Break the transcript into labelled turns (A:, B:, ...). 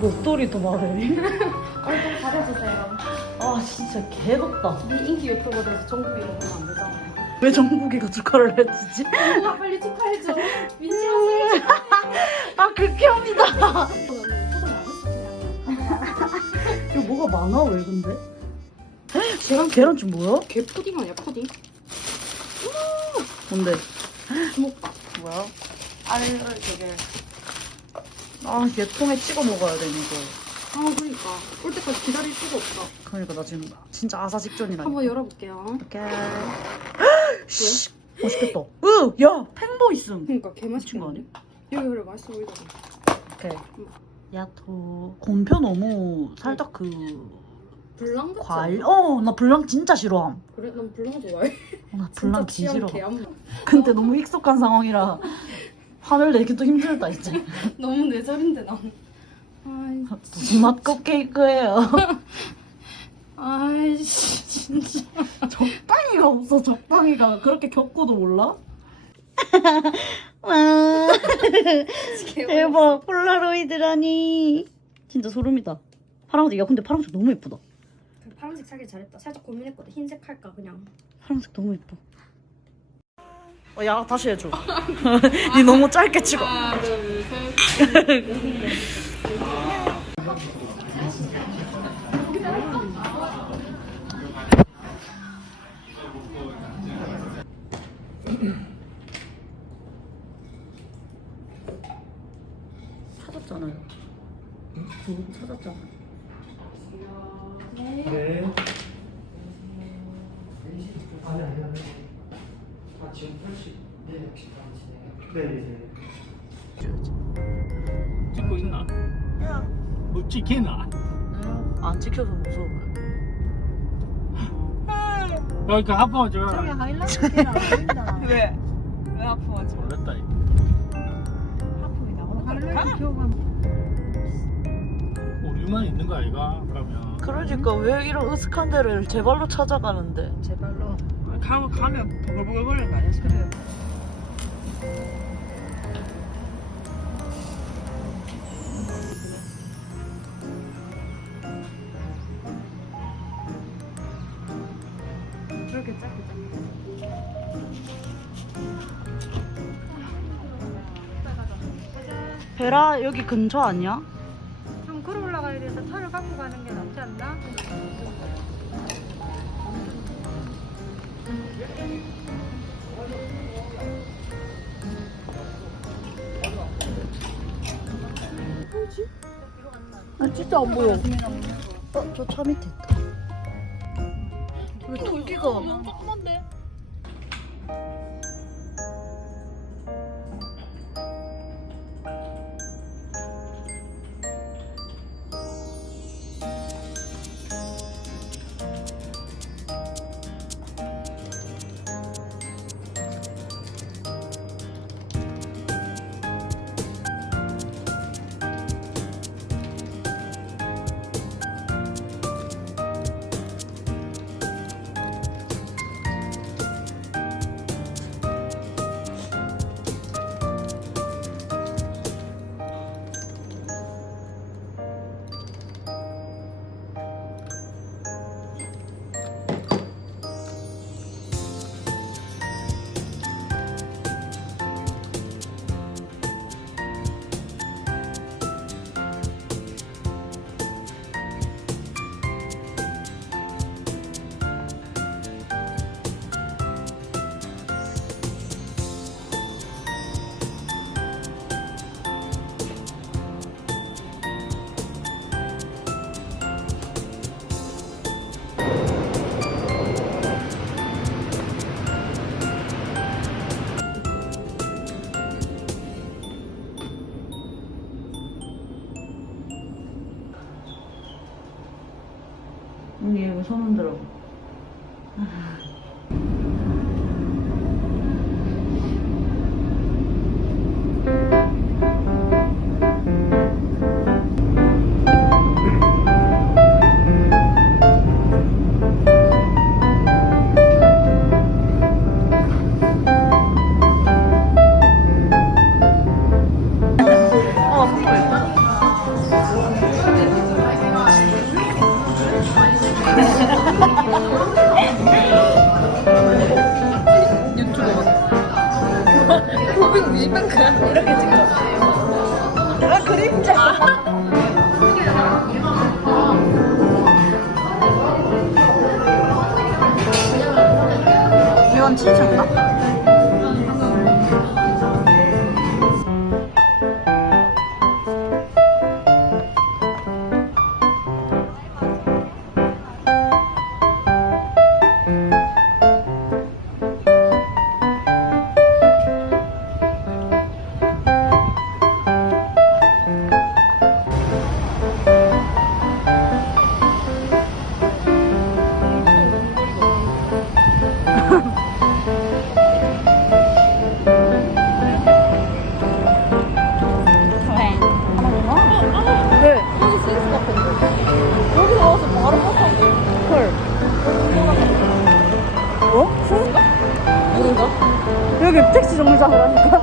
A: 목도리 도마뱀이?
B: 얼굴 가려주세요.
A: 아 진짜 개덥다.
B: 네 인기 유튜버들에서 전국에 이러면 안 되잖아요.
A: 왜 정국이가 축하를 해주지?
B: 누가 빨리 축하해줘. 민지가 생일
A: 아 극혐이다. 이거 뭐가 많아 왜 근데? 계란 계란찜 뭐야?
B: 개 푸딩 아니야 푸딩?
A: 뭔데?
B: 주먹밥.
A: 뭐야? 알을 되게 아 얘통에 찍어 먹어야 되는 거.
B: 아 그러니까 올 때까지 기다릴 수가 없다.
A: 그러니까 나 지금 진짜 아사 직전이라니까.
B: 한번 열어볼게요.
A: 오케이. 씨, 맛있겠다. 으, 야, 팽보 있음.
B: 그러니까 개
A: 미친 거
B: 맛있겠네.
A: 아니야?
B: 여기 그래 맛있어 보이잖아.
A: 오케이. 야토 곰표 너무 살짝 그
B: 블랑 같지
A: 과일. 어, 나 블랑 진짜 싫어함.
B: 그래? 난 블랑 좋아해.
A: 어, 나 블랑 개
B: 진짜
A: 싫어.
B: 취향 개안
A: 근데 너무 익숙한 상황이라 화를 내기도 힘들다 이제.
B: 너무 뇌절인데 난. 아이
A: 무슨 맛 컵케이크예요.
B: 아이씨 진짜.
A: 적당히가 없어. 적당히가 그렇게 겪고도 몰라? 와, 대박 폴라로이드라니. 진짜 소름이다. 파란색 야 근데 파란색 너무 예쁘다.
B: 파란색 사길 잘했다. 살짝 고민했거든. 흰색 할까 그냥.
A: 파란색 너무 예뻐. 어, 야 다시 해줘. 니 너무 짧게 찍어.
B: 하나 둘 셋.
A: 찾았잖아요. 그거 찾았잖아.
C: 네. 아니 아니 아니. 아 지금 80. 네, 60까지 네, 네.
D: 찍고 있나? 뭐 찍히나?
A: 안 찍혀서 무서워.
D: 여기 그 아파져.
E: 하이라이트 안 보인다.
F: 왜? 왜 아파하지?
D: 몰랐다. 이거.
E: 하이라이트 기억하면
D: 우리만 있는 거 아이가? 그러면.
A: 그러니까 왜 이런 으슥한 데를 제 발로 찾아가는데?
F: 제발로. 가면 가면 버글버글거리는 거 아니야? 그래.
B: 저렇게 짧게 짧게.
A: 베라 여기 근처 아니야?
E: 좀 걸어 올라가야 돼서 차를 갖고 가는 게 낫지 않나?
A: 아 진짜 안 보여. 어, 저 차 밑에 있다. 왜 돌기가?
B: 조그만데.
A: 언니 여기 손 흔들어. 유튜버. 고빙 이건 진짜.. 이건 진짜인가? 여기 택시 정류장을 하니까